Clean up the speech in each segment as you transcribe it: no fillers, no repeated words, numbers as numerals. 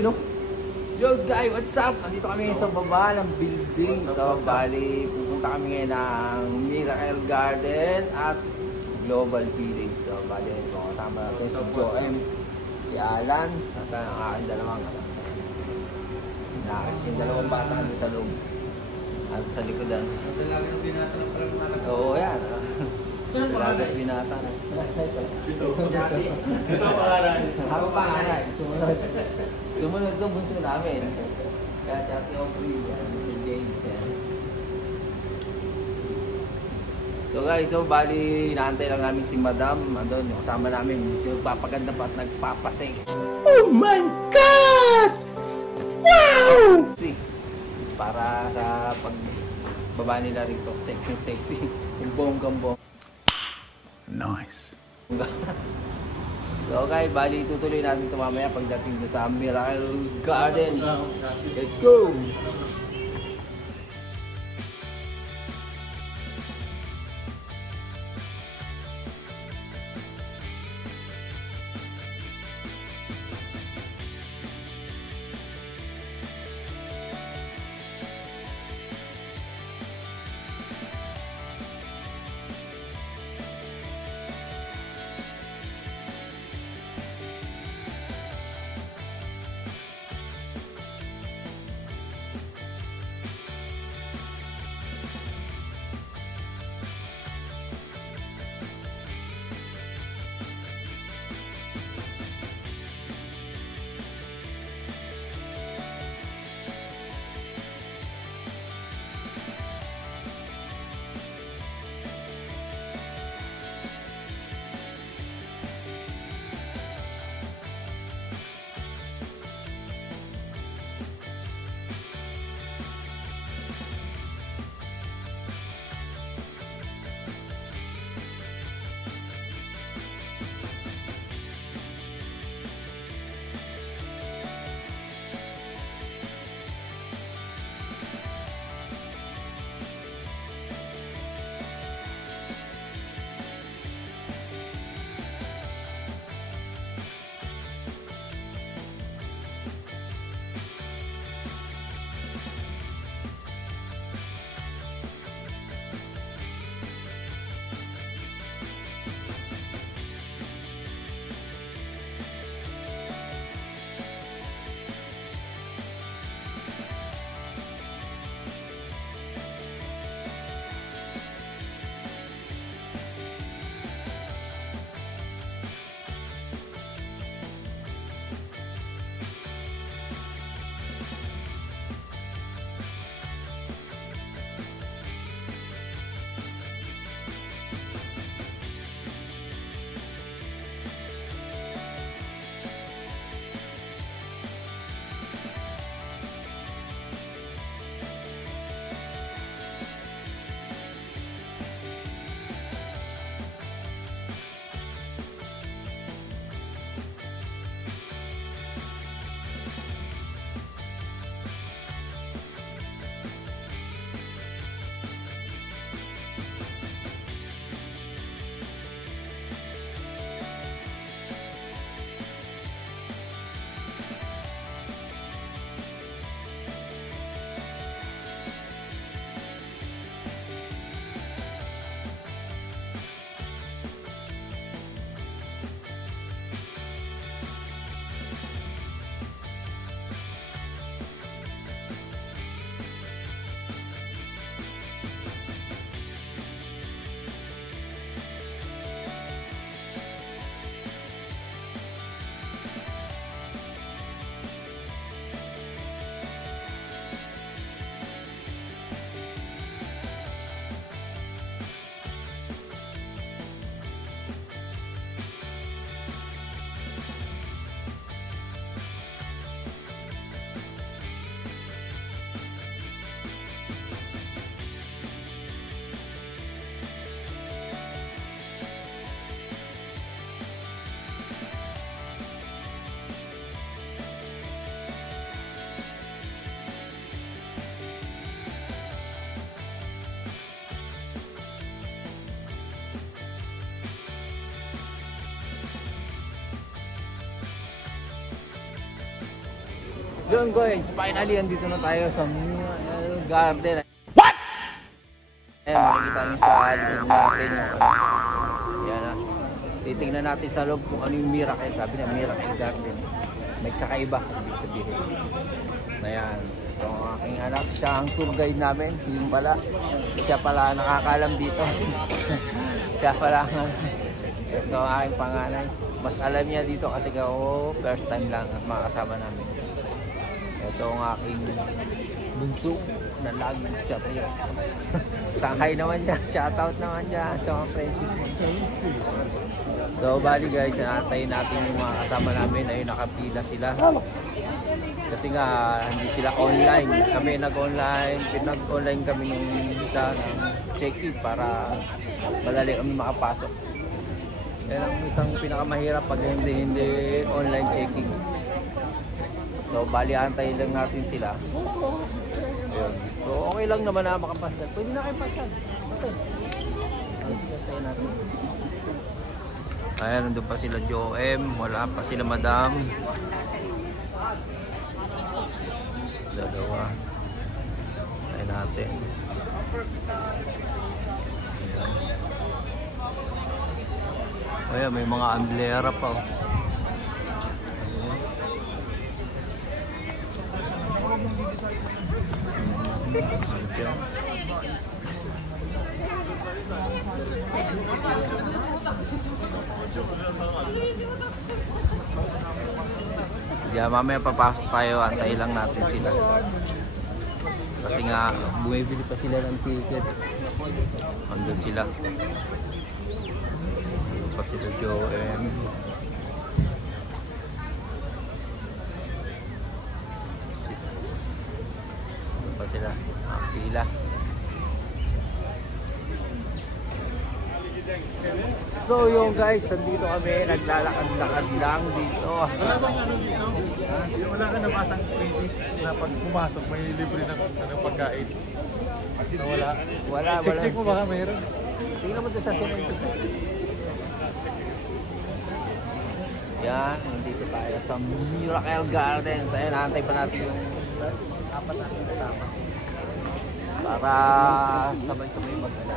yun, no? Yo guys, what's up? Nandito kami sa baba ng building. So, bali, pupunta kami ngayon ng Miracle Garden at Global Village. So, bali, ito kasama natin si Joem, si Alan, at ang aking dalawang yung dalawang bata doon sa loob. At sa likodan. Dalaga ng binata ng parang malaki. Oo, yan. Dalaga ng binata na. Ito pangalan. Ako pangalan. Sumunod to, bunso namin. Kaya si Ate Aubrey, yan, si James, yan. So guys, so bali, inaantay lang namin si Madam. Andun, yung kasama namin, yung papaganda pa at nagpapasex. Oh my God! Wow! Para sa pagbaba nila rito, sexy, yung bonggang-bong. Nice. So okay, bali tutuloy natin ito mamaya pagdating sa Miracle Garden. Let's go! Yun guys, finally andito na tayo sa Miracle Garden. What? Makikita nyo sa likod natin yung yan na. Titingnan natin sa loob kung ano yung Miracle. Sabi na Miracle Garden. May kakaiba, ibig sabihin. Na yan. Ito ang aking anak. Siya ang tour guide namin. Yung pala. Siya pala nakakalam dito. Siya pala. Ito ang aking panganay. Mas alam niya dito kasi ako first time lang at makasama namin. Ito ang aking bunso na lagi siya tayo. Sanghay naman dyan. Shoutout naman dyan sa mga friendship. So bali guys, naantayin natin yung mga kasama namin. Ayun, nakapila sila. Kasi nga, hindi sila online. Kami nag-online. Pinag-online kami nung isa ng check-in para madali kami makapasok. Yan ang isang pinakamahirap pag hindi online checking. So bali, antayin lang natin sila. Ayun. So okay lang naman na makapasok. Pwede na kayo pasok. Antayin natin. Ayan, nandun pa sila Joem, wala pa sila Madam. Dalawa. Ayan natin. Ayan, may mga amblera pa. Yeah, mamaya papasok tayo, antayin lang natin sila. Kasi nga, bumibili pa sila ng ticket. Andun sila. Andun pa sila Joem. Andun pa sila. Pila. So yung guys, nandito kami, naglalakad-lakad lang dito. Wala bang ano dito? Wala ka nabasang freebies na pag pumasok may libre ng pagkain? Wala? Wala. Check mo baka mayroon? Tingnan mo doon sa cement. Yan, nandito tayo sa Miracle Gardens. Ayun, naantay pa natin yung apat natin kasama. Para sabay-sabay mag-ala.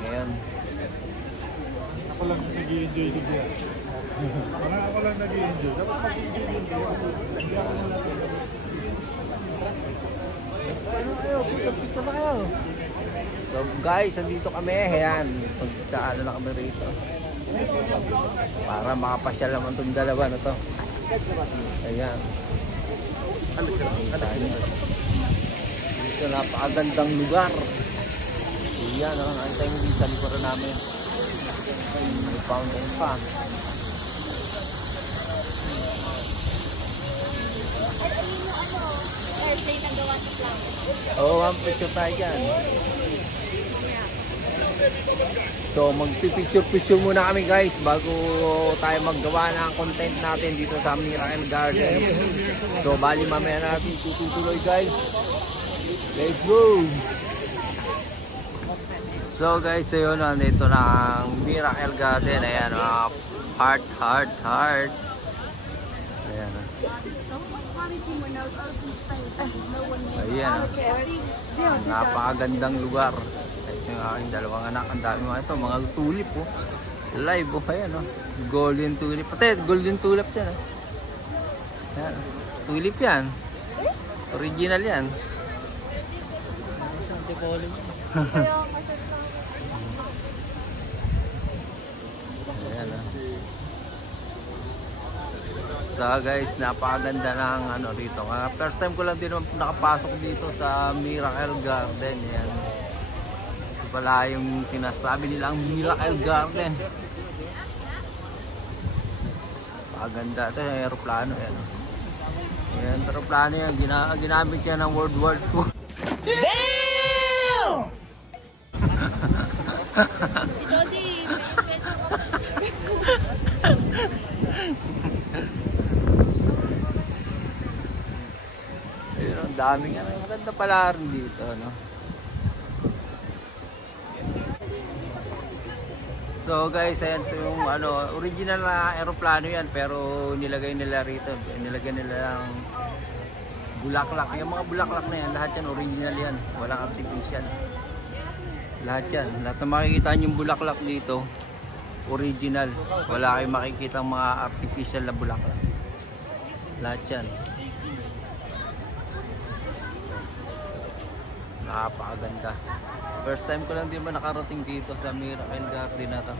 Ngayon. Ako lang nag-i-enjoy dito. Ako lang nag-i-enjoy. Dapat mag-i-enjoy. Ano kayo? Picture na kayo. So guys, nandito kami. Ayan. Pagkaano na kami rito. Para makapasyal naman itong dalawa na to. Ayan. Dito napakagandang lugar. Ayan, nakakantay mo dito sa likuran namin. May fountain pa. Thursday na gawa sa flower. Oo, ang picture tayo dyan. So magpipicture-picture muna kami guys bago tayo maggawa ng content natin dito sa Miracle Garden. So bali mamaya natin tutuloy guys. Let's go! So guys, ayun, nandito na ang Miracle Garden. Ayan, heart. Ayan. Ayan. Napakagandang lugar. Ito yung aking dalawang anak. Ang dami mga tulip oh. Live oh. Ayan oh. Golden tulip. Pati golden tulip yan oh. Ayan. Tulip yan. Original yan. Ayan oh. So guys, napakaganda ng ano rito. First time ko lang din nakapasok dito sa Miracle Garden. Ayan. Pala yung sinasabi nilang Miracle Garden. Paganda ito yung aeroplano yan. Yan, aeroplano yan. Ginamit yan ng World War II. Damn! Jody, Ayun, ang daming ano. Maganda pala rin dito, no? So So guys, ayan yung ano, original na eroplano yan pero nilagay nila rito, nilagay nila ng bulaklak. Yung mga bulaklak na yan, lahat yan original yan, walang artificial. Lahat yan, lahat na makikita yung bulaklak dito, original. Wala kayong makikita mga artificial na bulaklak. Lahat yan. Napakaganda. First time ko lang din ba nakarating dito sa Miracle Garden na to.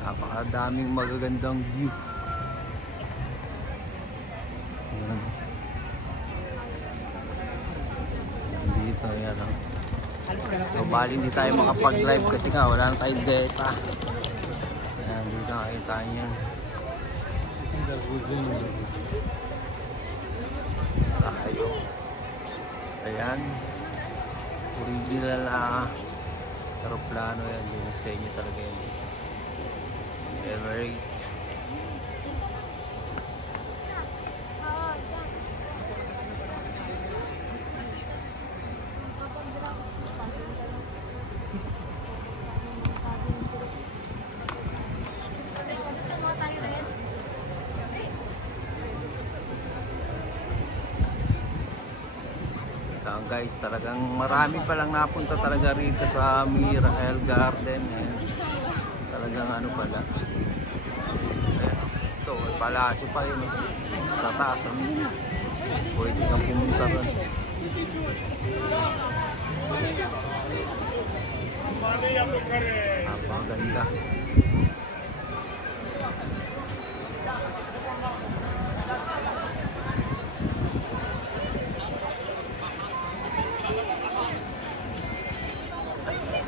Napakadaming magagandang view. Ayan. Dito, ayan lang. So, bali hindi tayo makapag-live kasi nga wala na tayong data. Ayan, dito nakita nyo. Tayo. Ayan. Original na aeroplano yan. Yung sa inyo talaga yan. Emirates. Guys, talagang marami palang napunta talaga rito sa Miracle Garden. Ayan. Talagang ano pala. Ayan. Ito, palasyo pa yun. Sa taas. Pwede kang pumunta ron. Napakaganda.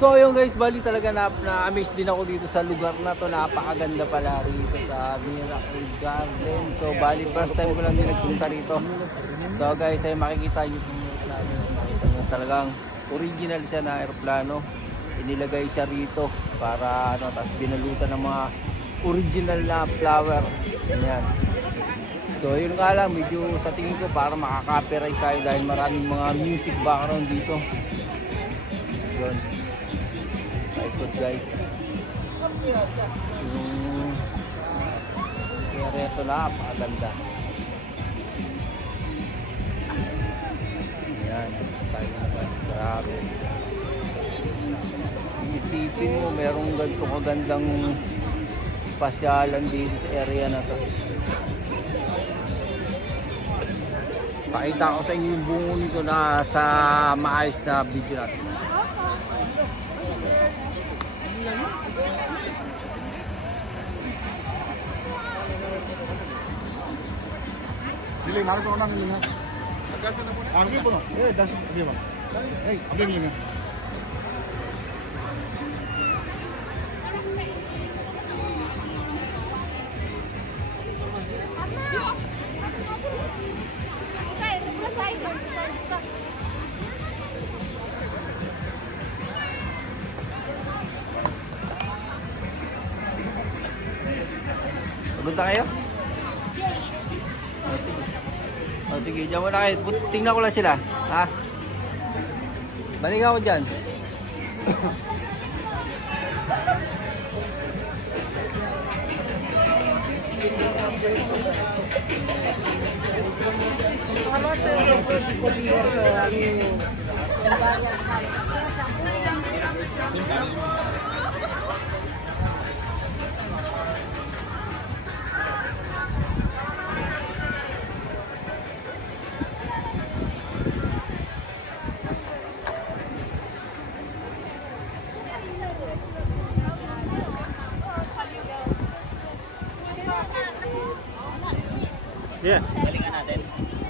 So yung guys, bali talaga na-amaze din ako dito sa lugar na to. Napakaganda pala rito sa Miracle Garden. So bali first time ko lang din nagpunta rito. So guys, ay makikita yung aeroplano. Makikita nyo talagang original siya na aeroplano. Inilagay siya rito para ano, tapos binalutan ng mga original na flower. Ayan. So yun nga lang, medyo sa tingin ko para makaka-copyright tayo dahil maraming mga music background dito. Yun. Ikot guys. Yung area ito napakaganda. Ayan. Tayo naman. Grabe. Isipin mo, merong ganito kagandang pasyalan dito sa area na to. Pakita ko sa inyo yung bungo nito na sa maayos na video natin. Diling, nakita ko lang yung mga. Ambil po no? Eh, das ambil bang. Hey, ambil ni. Punta kayo? Oh, sige. Oh, sige, diyan muna kayo. Tingnan ko lang sila. Ha? Balik ako dyan. Yeah. Galingan natin.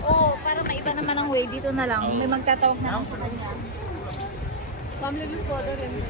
Oo, para maiba naman ang way. Dito na lang. May magtatawag na ako sa kanya. Family photo rin.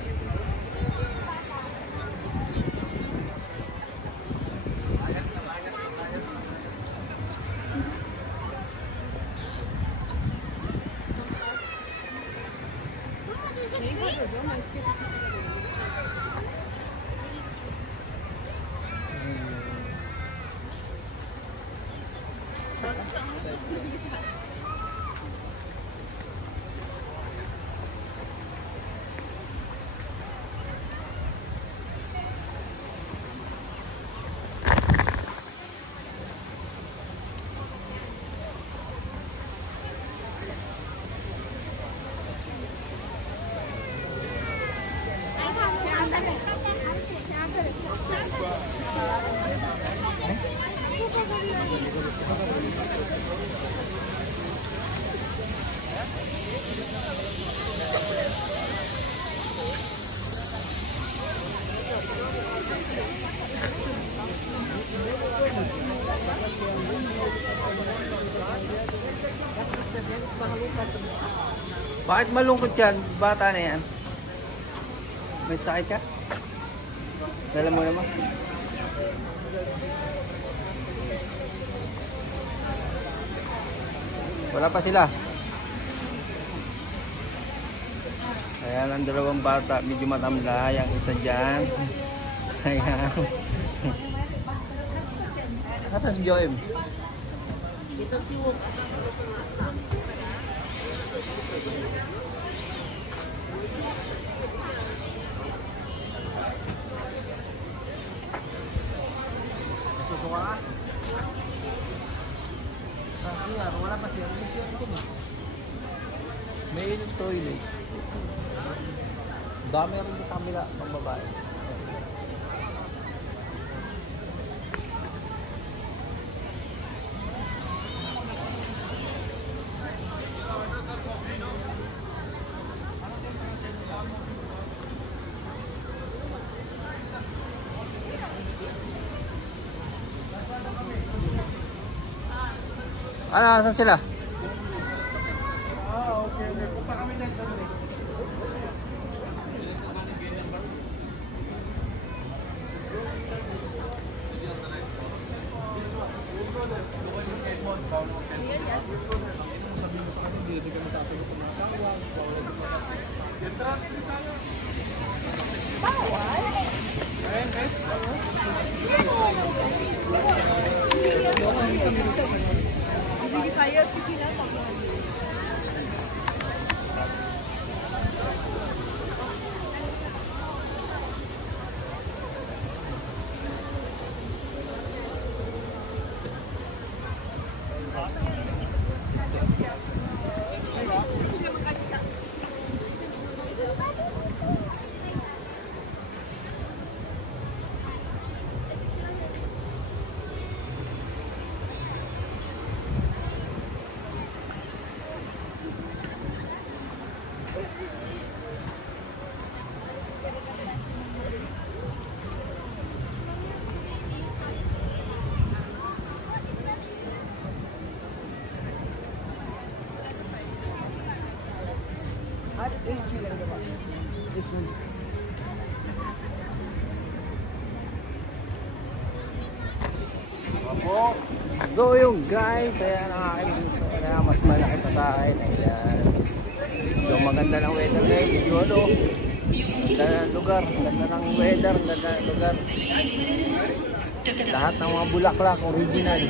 Bakit malungkot yan? Bata na yan. May sakit ka? Dala mo naman. Wala pa sila. Ayan ang dalawang bata. Medyo matamlay. Ang isa dyan. Ayan. Nasa si Joem? Dito si Wok. Susuka ka? Wala pa siya. May ilang toilet. Dami rin sa kamila pang babae. Ano, saan sila? Okay. Punta kami dyan sa doon. So yung guys, ayan ang aking gusto. Kaya mas malaki pa sa akin. Ayan. So maganda ng weather ngayon. Medyo ano. Ganda ng lugar. Ganda ng weather. Ganda ng lugar. Lahat ng mga bulaklak original.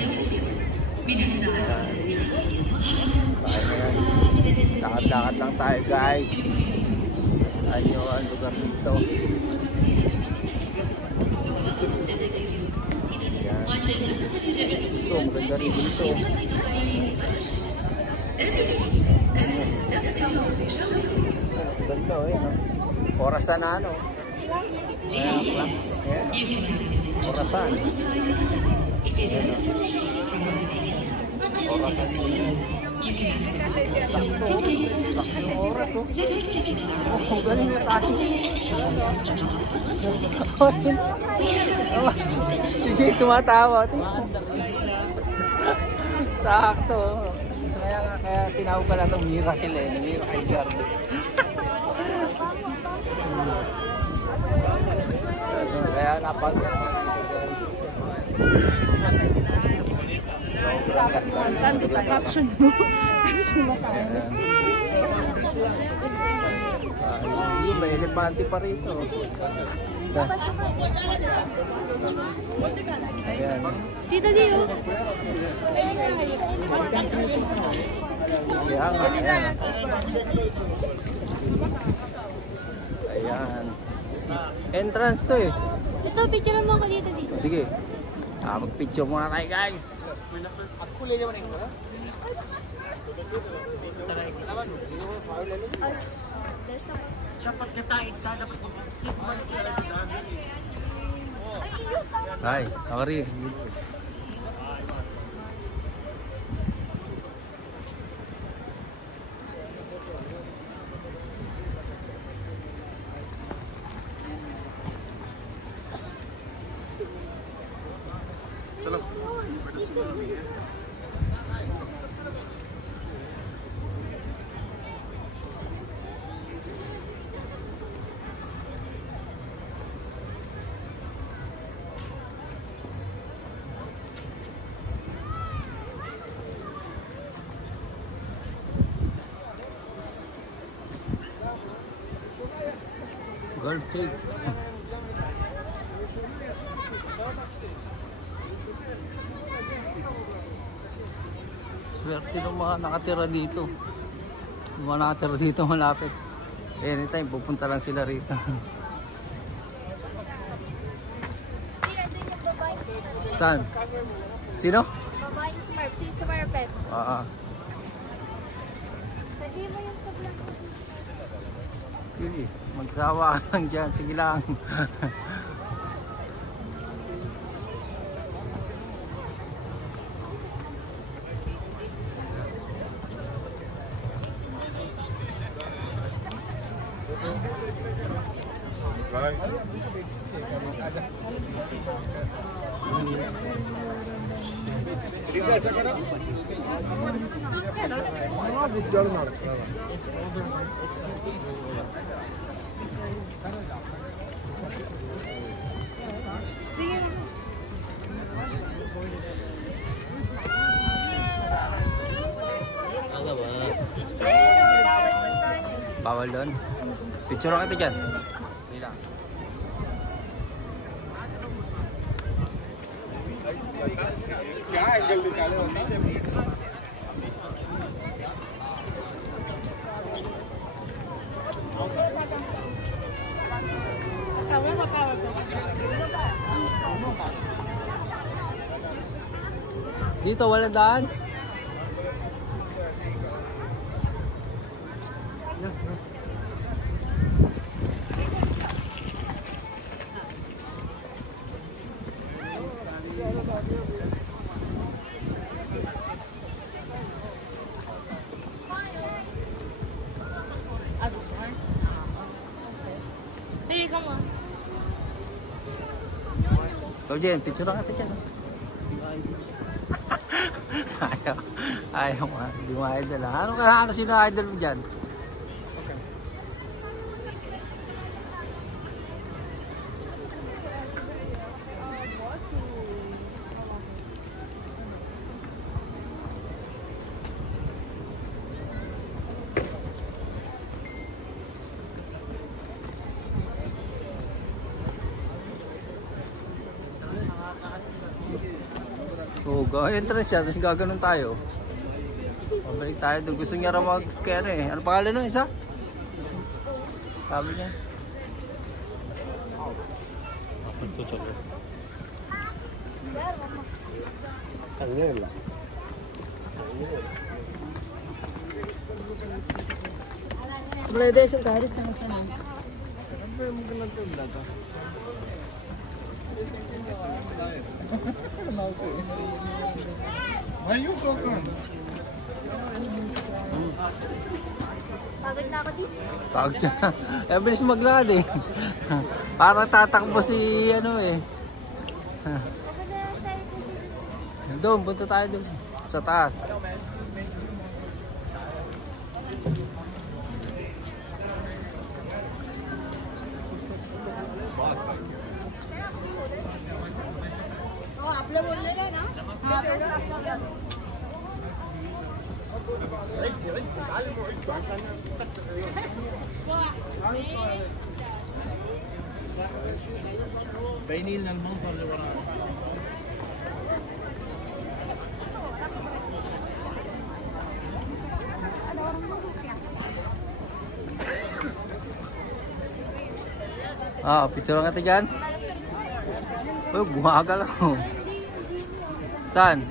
Lakad-lakad lang tayo guys. Ayan yung ang lugar dito. Ito, maganda rin dito. Ganda eh, no? Orasan na ano. Ayan. Orasan. Oh, galing na tayo. Si Jay tumatawa. Sakto. Kaya tinawag pala itong Miracle eh. Miracle Garden. Kaya napag Saan di pa caption mo? May elepante pa rito. Ayan. Tita Dio. Kaya nga, ayan. Ayan. Entrance to eh. Ito, picture mo ako dito dito. Sige. Mag-picture muna tayo guys. Kulay naman ito. There's someone's Dapat katain ka, dapat mag-skip man kita sa dami. Hi, how are you? Cake. Swerte ng mga nakatira dito. Yung mga nakatira dito malapit. Anytime pupunta lang sila rito. Saan? Sino? Babaeng Smurf. Si Smurfette. Pwede mo yung paglang. Sige, magsawa ka lang dyan. Sige lang. Bawal doon. Picture kita dyan. Bilang. Dito walang daan. Hey, come on. Ikaw Jen, picture lang kita dyan. Ayaw nga, hindi mo idol. Ano sino idol mo dyan? Oo, entrance siya, tapos gaganon tayo. Pabalik tayo doon. Gusto niya raw mag-kere eh. Ano pangalan nun isa? Sabi niya. Canela. Bangladesh garis na sana. Pagod na ako dito. Pagod siya. Eh, bilis maglakad eh. Parang tatakbo si ano eh. Pagod na tayo. Doon, punta tayo doon. Sa taas. بيني لنا المنظر اللي ورانا. Picture lang kita dyan. Oh, gumagal ako. Saan?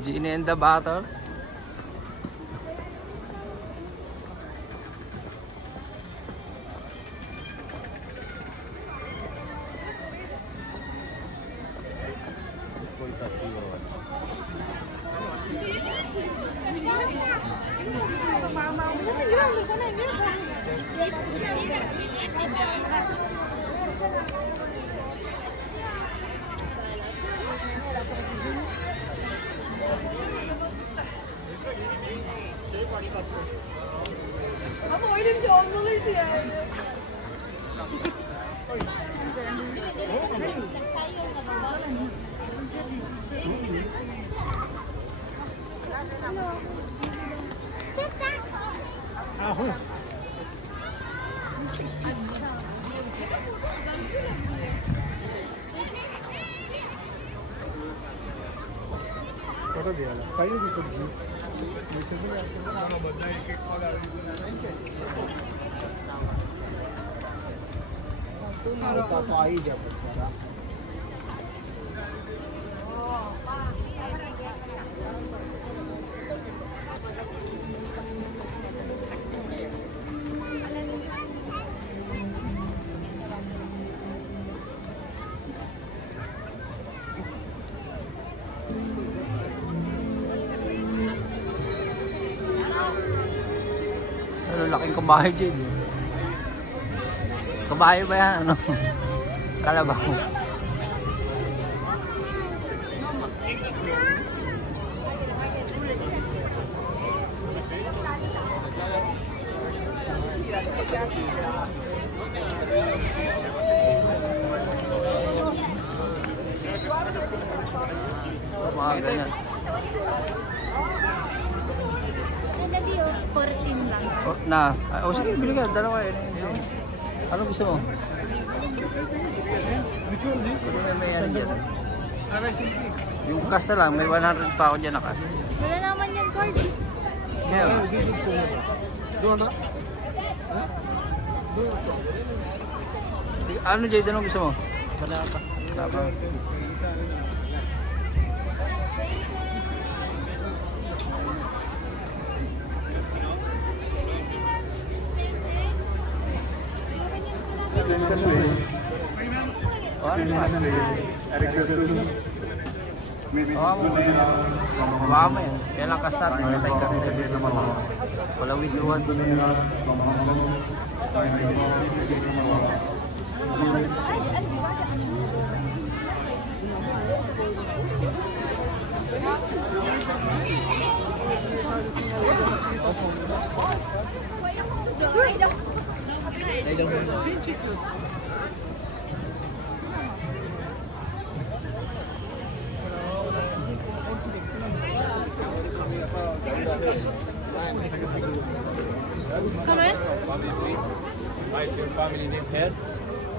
Genie and the Battle. Ama öyle bir şey olmalıydı yani. Pero di alam. Kayo dito dito. Ano, laking kabahay dyan. Kabahay ba yan? Ano? Kalabaw. Mga ganyan. Nagadi yun, 14 lang. O, na. O sige, bili ka. Dalawa yun. Ano gusto mo? Pwede may ano dyan. Yung cash na lang. May 100 pa ako dyan na cash. Wala naman yan, card. Yeah. Doon na? Ano Jay, anong gusto mo? Wala pa. Wala pa. Ano ba? Baka mo yan. Kaya lang cast natin. Kaya tayo cast natin. Wala withdrawal. Come on.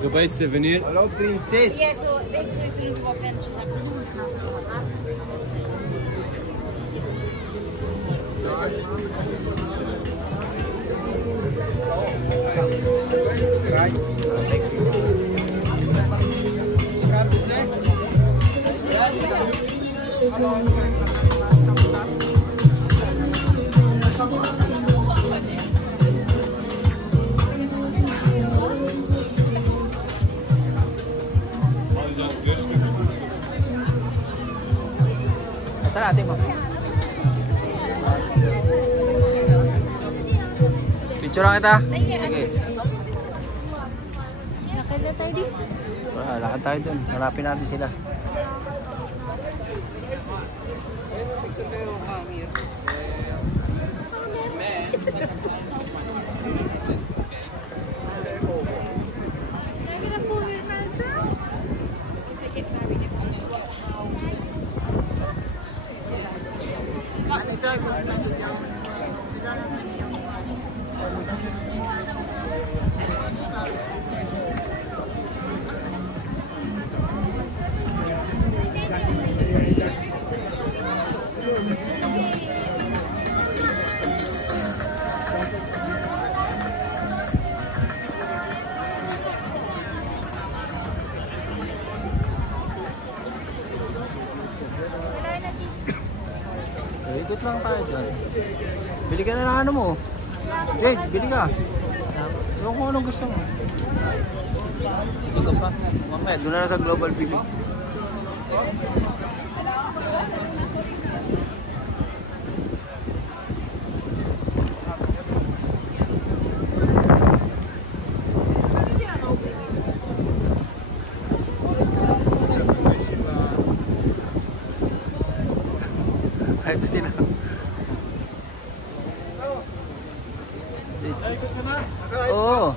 Dubai souvenir. Hello, princess. Yes, so big person to open siya. Saan natin mo? Picture lang kita. Sige. Lakad na tayo di. Lakad tayo dun. Hanapin natin sila. Ikot lang tayo dyan. Bili ka na ng ano mo. Jade, bili ka. Ewan ko anong gusto mo. Gusto ka pa? Mamaya, doon na sa Global Bili. Ito sila. Naikot nyo na? Oo.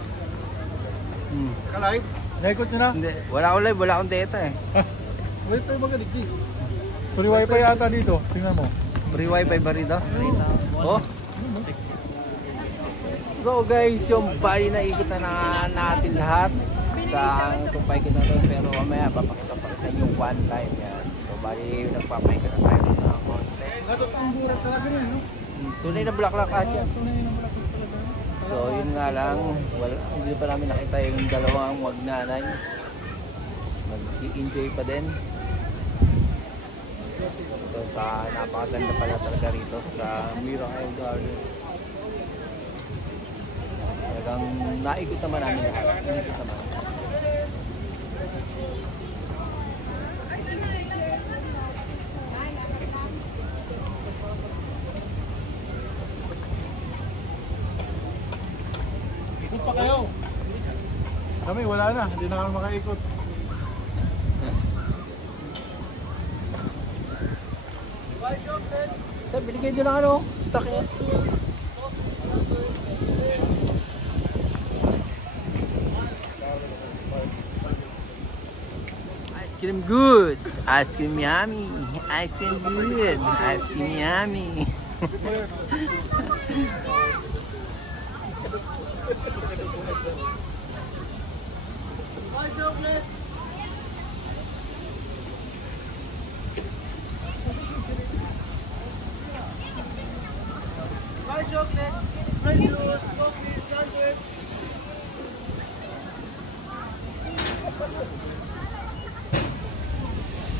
Ka-live? Naikot nyo na? Hindi. Wala akong live. Wala akong data eh. Wait tayo magaligdi. Free wifi yata dito. Tingnan mo. Free wifi ba rito? Oh. So guys, yung bali na ikot na natin lahat sa tumpay kita to, pero mamaya papakita pa sa inyo one time yan. So bali nagpapaikot na tayo ng konti. Natutungguran talaga rin, no? Tunay na bulaklak yan. So yun nga lang, hindi pa namin nakita yung dalawang magnanay. Mag-i-enjoy pa din. So napakaganda pala talaga rito sa Miracle Garden. Talagang naikot naman namin lahat. Naikot naman. Ikot pa kayo. Kami wala na, hindi na kami makaikot. Sir, binigay din ng ano, stock yan. Ice cream good. Ice cream yummy. Ice cream good. Ice cream yummy.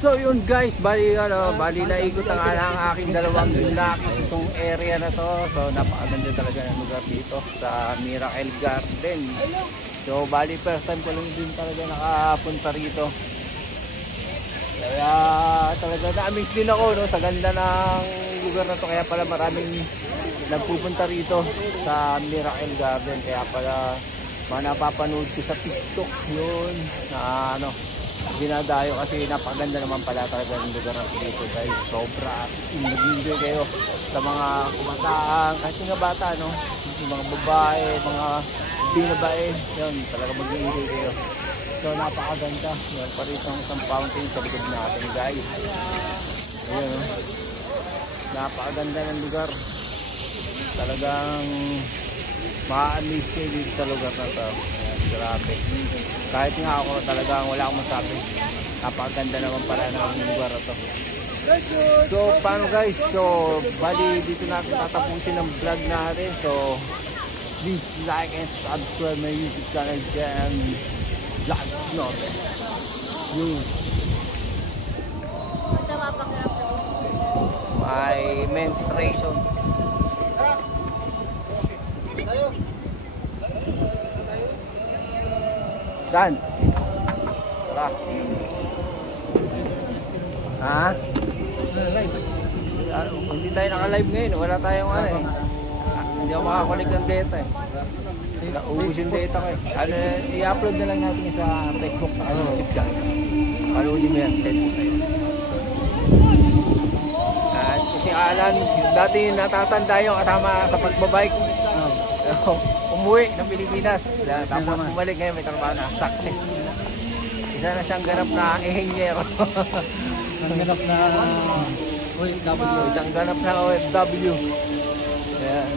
So yun guys, bali naikot ang aking dalawang lakis itong area na to. So napakaganda talaga ng lugar dito sa Miracle Garden. So bali first time ko lang din talaga nakapunta rito. Kaya talaga na-amaze din ako no, sa ganda ng lugar na to. Kaya pala maraming nagpupunta rito sa Miracle Garden. Kaya pala mga napapanood ko sa TikTok yun na ano, dinadayo kasi napaganda naman pala talaga ng lugar natin dito guys. Sobra nag-enjoy kayo sa mga kumataan, kahit mga bata no, yung mga babae, mga binabae, yun talaga mag-enjoy kayo. So napakaganda, yun pa rin isang fountain sa likod natin guys. Ayun, no? Napakaganda ng lugar, talagang ma-amaze kayo dito sa lugar na to. Ayan, grabe. Kahit nga ako talagang wala akong masabi. Napakaganda naman pala ng lugar na to. So paano guys? So bali dito natin tatapusin ang vlog natin. So please like and subscribe my YouTube channel and vlog natin. My menstruation. Saan? Tara. Ha? Hindi tayo naka-live ngayon. Wala tayong ano eh. Hindi ako makakulik ng data eh. Naubos yung data ko eh. Ano, i-upload na lang natin sa Facebook sa YouTube channel. Panoodin mo yan. Send ko sa'yo. At kasi Alan, dati natatanda yung kasama sa pagbabike. Umuwi ng Pilipinas. Tapos bumalik ngayon, may trabaho na. Success. Isa na siyang ganap na ehengero. Isang ganap na OFW. Isang ganap na OFW. Ayan.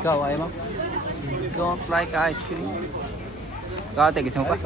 Ikaw, ayaw mo? don't like ice cream. Ate, gusto mo pa?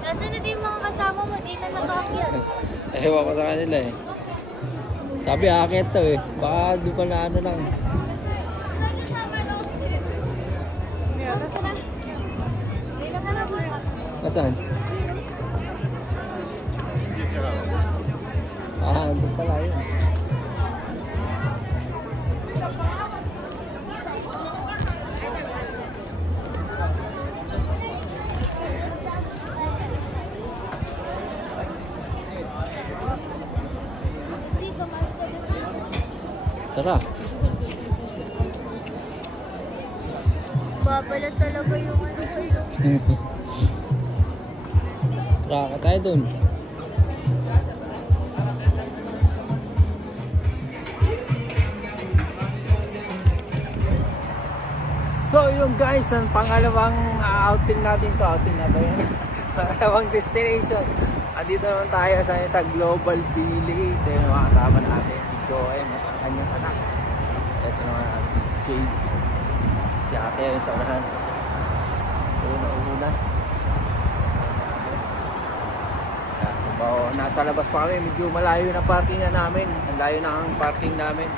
Nasaan na din yung mga kasama mo? Di na nakaakyat. Ewan ko sa kanila eh. Sabi akit to eh. Baka doon pa na ano lang. Nasaan? Doon pala yun. Tara. Babalat talaga yung ano sa'yo. Tara ka tayo dun. So yung guys, ang pangalawang outing natin to. Outing na ba yan? Pangalawang destination. Andito naman tayo sa Global Village. So yung mga kasama natin. Si Joem at ang kanyang anak. Ito naman si Jade. Si ate yung sa unahan. Una. So, nasa labas pa kami. Medyo malayo na parking na namin. Ang layo na ang parking namin.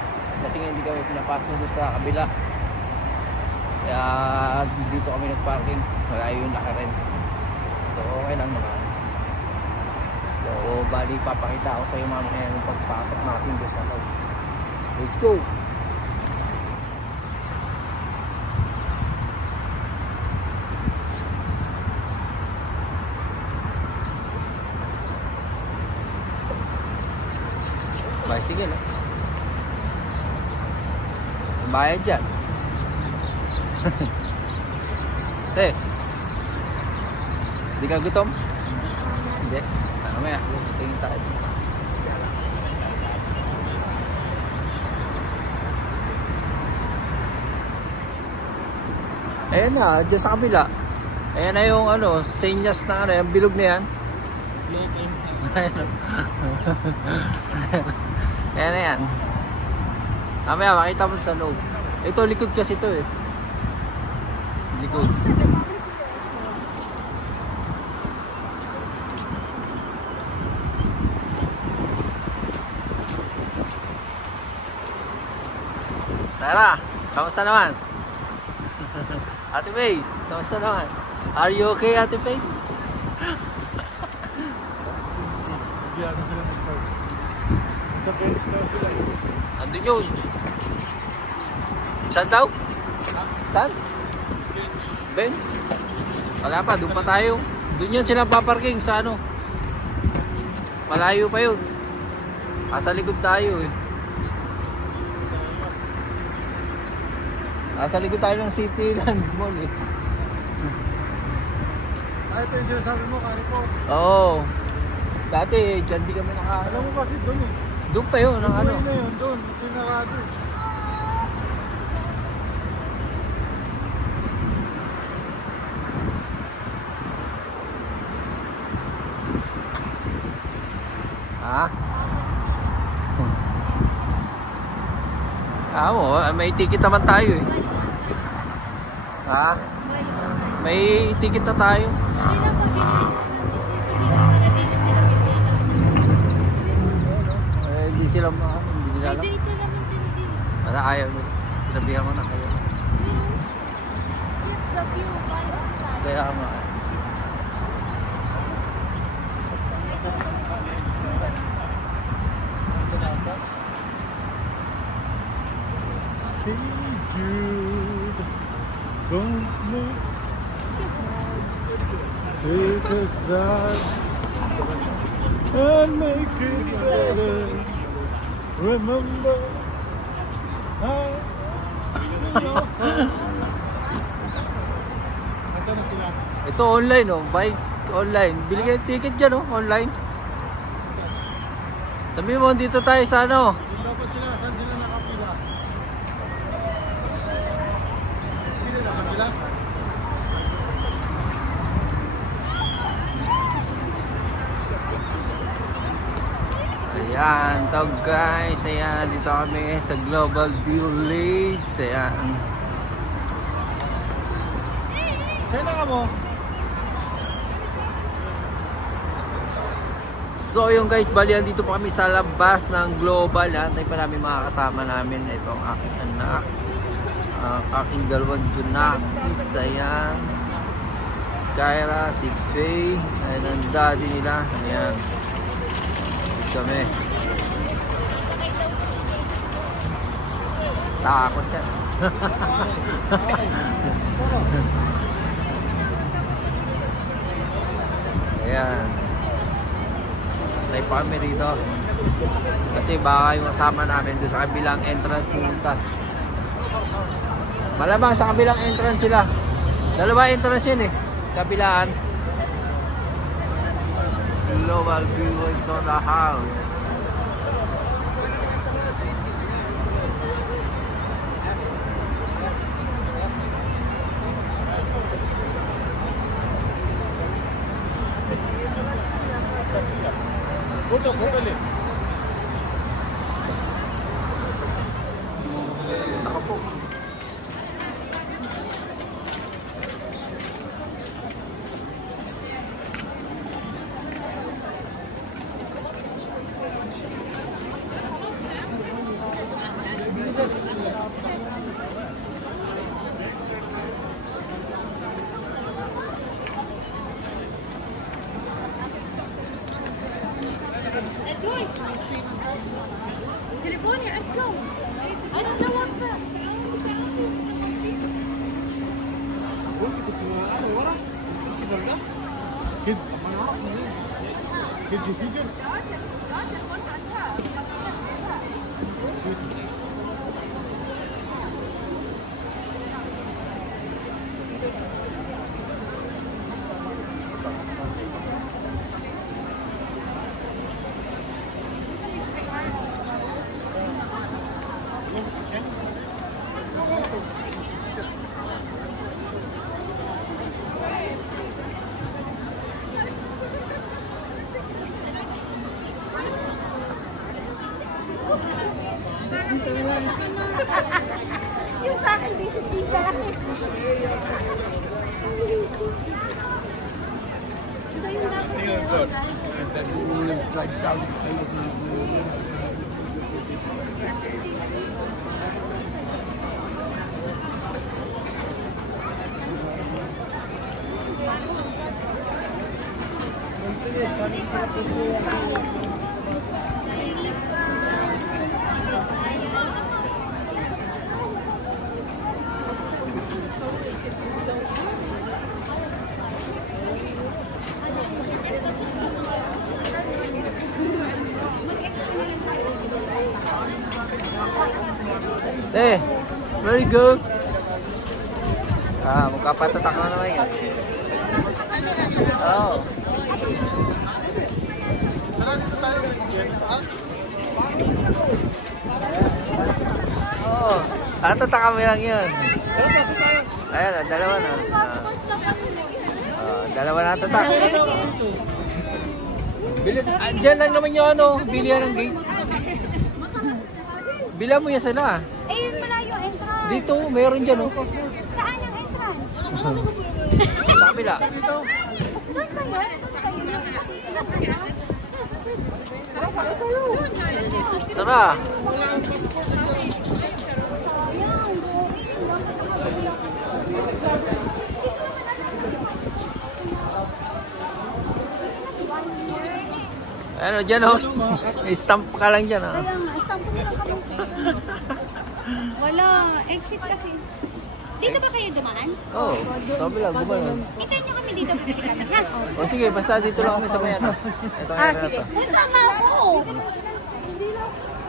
Kasi nga hindi kami pinapasok sa kabila. Kaya dito kami nag-parking. Malayo yung lakarin. So okay lang naman. So bali papakita ako sa iyo mamaya yung pagpasok natin doon sa loob. Let's go! Bicycle eh. Bayad dyan. Te, di ka gutom? Hindi. Mamaya, tingin tayo. Ayan na, dyan sa kabila. Ayan na yung ano, senyas na ano, yung bilog na yan. Ayan na yan. Mamaya, makita mo sa loob. Ito, likod kasi ito eh. Likod. Tara, kamusta naman? Ate Faye, kamusta naman? Are you okay, Ate Faye? Sa Benz daw sila. Andun yun. Saan daw? Saan? Ben? Wala pa, doon pa tayo. Doon yan sila paparking sa ano. Malayo pa yun. Sa likod tayo eh. Nasa likod tayo ng Cityland Mall eh. Ito yung sinasabi mo, Karipo. Oo. Dati, dyan di kami naka... Alam mo kasi doon eh. Doon pa yun, ang ano. Doon na yun, doon. Sinarado. Ha? Mo, may ticket naman tayo eh. Ha? May ticket na tayo. Hindi sila hindi nila alam. Dito naman sila dito. Wala, ayaw nila. Sinabihan mo na kayo. Skip the view. Kaya nga. Take a side and make it better. Remember how. Nasaan na sila? Ito online oh, buy online. Bili kayo ng ticket dyan oh, online. Sabi mo, dito tayo sa ano? Dapat sila, saan sila nakapila? Pili dapat sila? Ayan, so guys, ayan, dito kami sa Global Village. Ayan. Kailan ka mo? So yung guys, bali dito po kami sa labas ng Global. Antay pa namin mga kasama namin. Ito ang aking anak, aking dalawang junakis. Ayan, Kyra, si Faye. Ayan ang daddy nila. Ayan, kami. Takot yan. Ayan, tayo pa kami rito kasi baka yung kasama namin doon sa kabilang entrance pumunta. Malamang sa kabilang entrance sila. Dalawa entrance yun eh, kabilaan. Global Village on the house. Adoy! تليفوني عندكم انا جاوبت وانت كنت قاعده ورا الفيستيفال ده؟ كيدز كيدز وفيجر؟ yung sa akin, di sa akin. Very good. Magkapatatak na naman yan. Oh. Tara dito tayo. Oh, tatak kami lang yun. Ayan, dalawa na. Dalawa na tatak. Diyan lang naman yung ano, bilihan ng gate. Bila mo yan sila. Eh, malayo entrance. Dito, meron dyan oh. Saan yung entrance? Sa kabila. Doon ba yun? Tara. Ano dyan oh. Stamp ka lang dyan oh. Kaya nga, stamp ko lang kami. Wala, exit kasi. Dito ba kayo dumaan? Oo, sabi lang, gumanon. Hintayin nyo kami dito, bibili kami. Ha? O sige, basta dito lang kami sa mayan. Ito nga na to. Masama ako!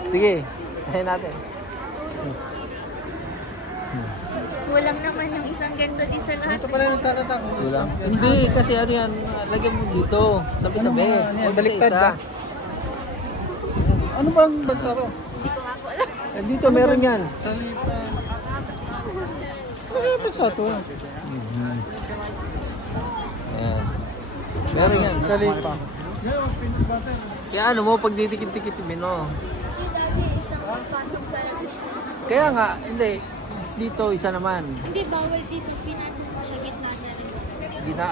Sige, tayo natin. Kulang naman yung isang ganito di sa lahat. Ito pala nagtatatago. Kulang. Hindi, kasi ano yan, lagyan mo dito. Tabi-tabi. Huwag Baliktad isa. ba? Ano bang bansa to? Hindi ko nga po alam. Dito meron yan. Talipa. Ano yung bansa to? Ayan. Meron yan. Talipa. Kaya ano mo, pag didikit-dikit mo, no? Kasi dati isang pasok pa lang. Kaya nga, hindi. Dito, isa naman. Hindi, bawal dito. Pinasok pa sa gitna na rin. Gina,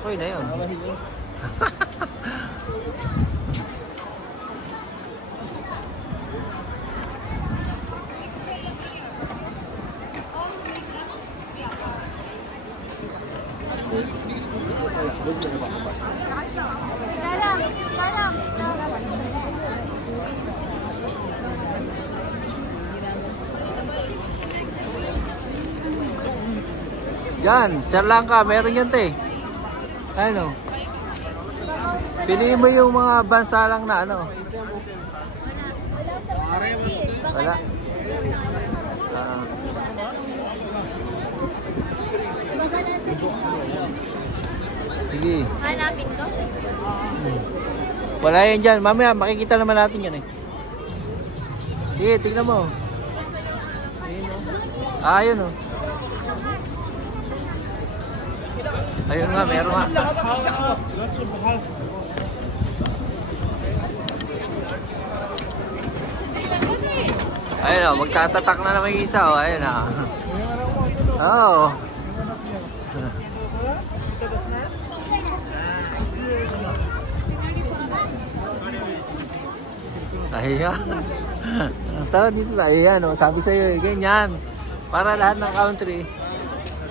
okay na yun. Yan, Charlangka, meron yan te. Ano? Piliin mo yung mga bansa lang na ano. Wala. Sige. Hanapin ko? Wala yan dyan. Mamaya makikita naman natin yan eh. Sige, tignan mo. Ayun oh. Ayun nga, meron nga. Ayun o, magtatatak na naman yung isa o. Ayun o. Oo. Ayan. Tara dito tayo yan o. Sabi sa'yo, ganyan. Para lahat ng country,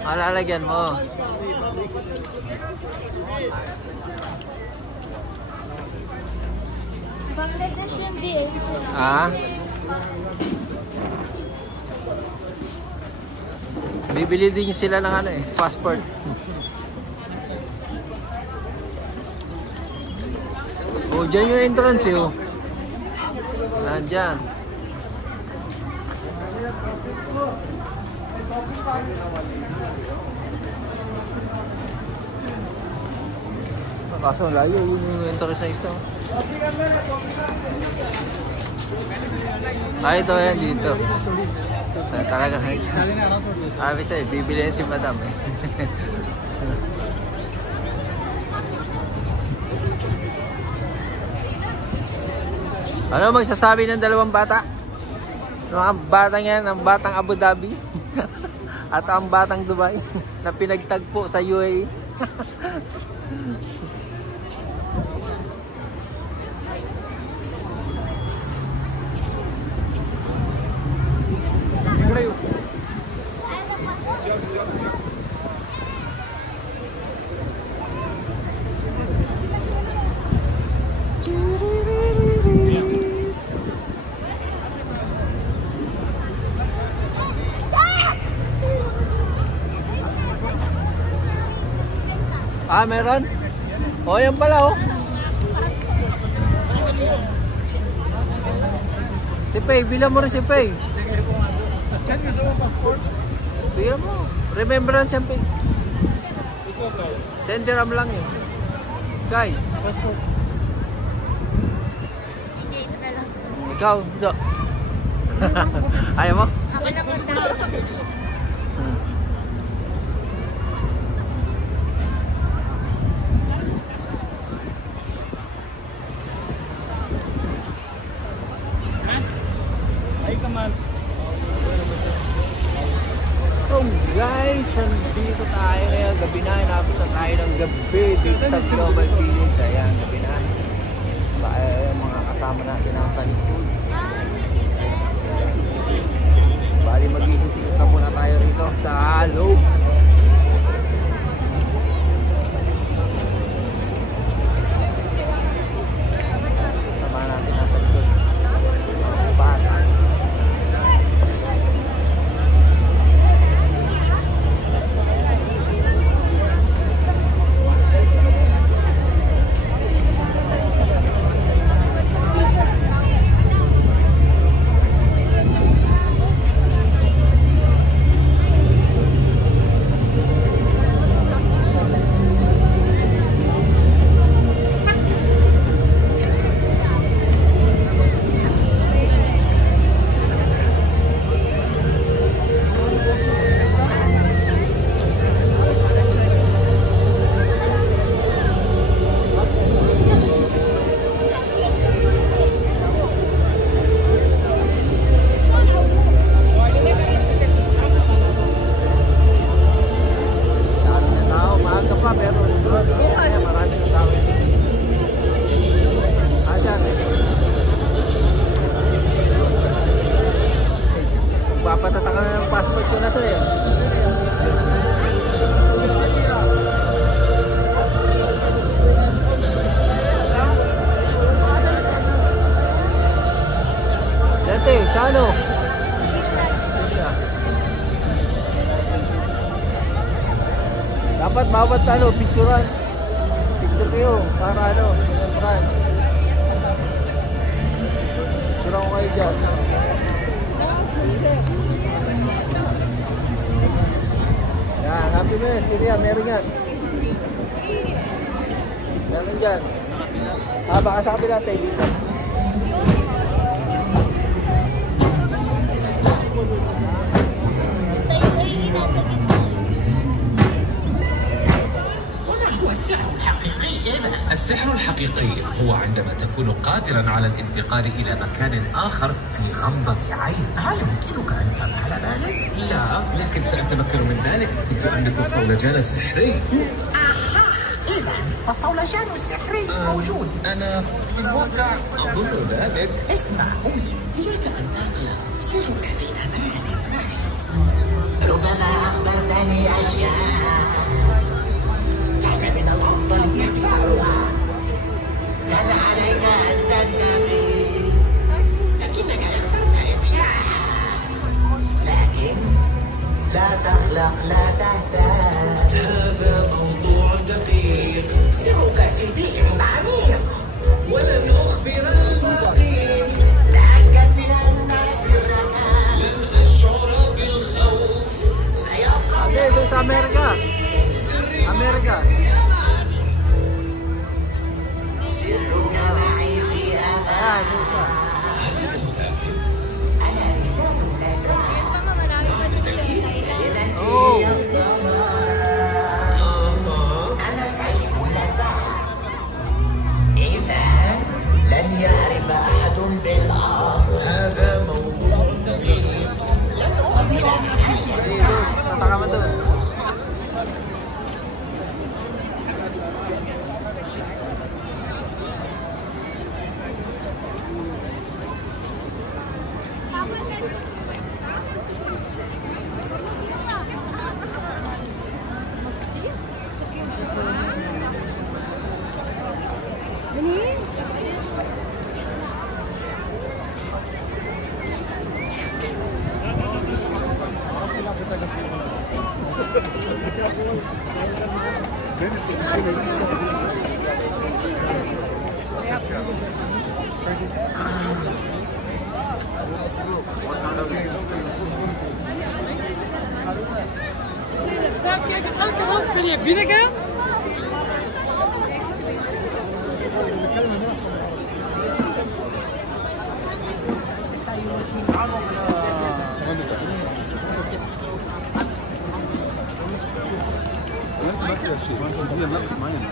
malalagyan mo. Bangladesh yan di eh. Ah? Bibili din sila ng ano eh, passport. Oh, dyan yung entrance eh. Oh. Nandyan. Kaso layo yung entrance na isa. Ito yan dito. Talaga na dyan. Sabi sa'yo, bibili si madam eh. Ano magsasabi ng dalawang bata? Ang batang yan, ang batang Abu Dhabi at ang batang Dubai na pinagtagpo sa UAE. Ah, meron? O, yan pala, oh. Si Pei, bilang mo rin si Pei. Bilang mo. Remembrance yan, Pei. 10 dirham lang yun. Sky. Ikaw, Jo. Ayaw mo? Ako na punta. So guys, nandito tayo ngayon, gabi na, inabot na tayo ng gabi dito sa Global Village. Ayan, gabi na. Yung mga kasama natin nasa likod. Bali mag-iikot na muna tayo rito sa loob. Kasama natin nasa likod. Bata. pero susunod. Kaya maraming tao. Dyan. Magpapatata ka na ng passport ko na to eh. Dante, sa ano? Dapat bawat ano, picturean. Picture kayo para ano, picturean. Picturean ko kayo dyan. Yan, happy mo yan, Syria, meron yan. Meron dyan. Baka sa kapila tayo dito. السحر الحقيقي هو عندما تكون قادرا على الانتقال إلى مكان آخر في غمضة عين. هل يمكنك أن تفعل ذلك؟ لا، لكن سأتمكن من ذلك. كنت أملك الصولجان السحري. أها، إذا فالصولجان السحري موجود. أنا في الواقع أظن ذلك. اسمع أوزي، إياك أن تقلق، سرك في أمان معي. ربما أخبرتني أشياء كان من الأفضل إخفاؤها. كان عليك أن تنتبه، لكنك اخترت إفشاعها. لكن لا تقلق، لا تهتم، هذا موضوع دقيق. سرك في بئر عميق ولن أخبر الباقين. تأكد من أن سرك لن أشعر بالخوف. سيبقى Sa Amerika. Amerika. سرك معي في أمان. أنا بلاد النزاع. Oh. أنا سيد النزاع. إذا لن يعرف أحد بالأرض. هذا موضوع دقيق. لن أؤمن أحد. Tataka mo doon. Vinegar? ما فيها شيء، هي ناقص معين.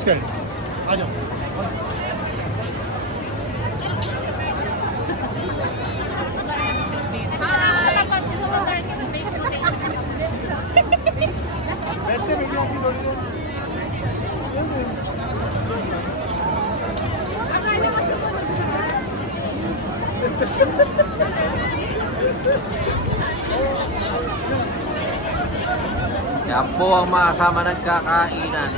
Scary. आ जाओ. sir, hindi ako pinulong. Yan po ang mga kasama nagkakainan.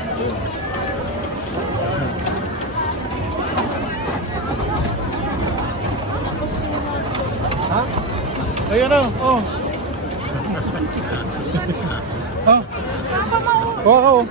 Ha? Ayan na, oh. Ha? Kuha ka, oh.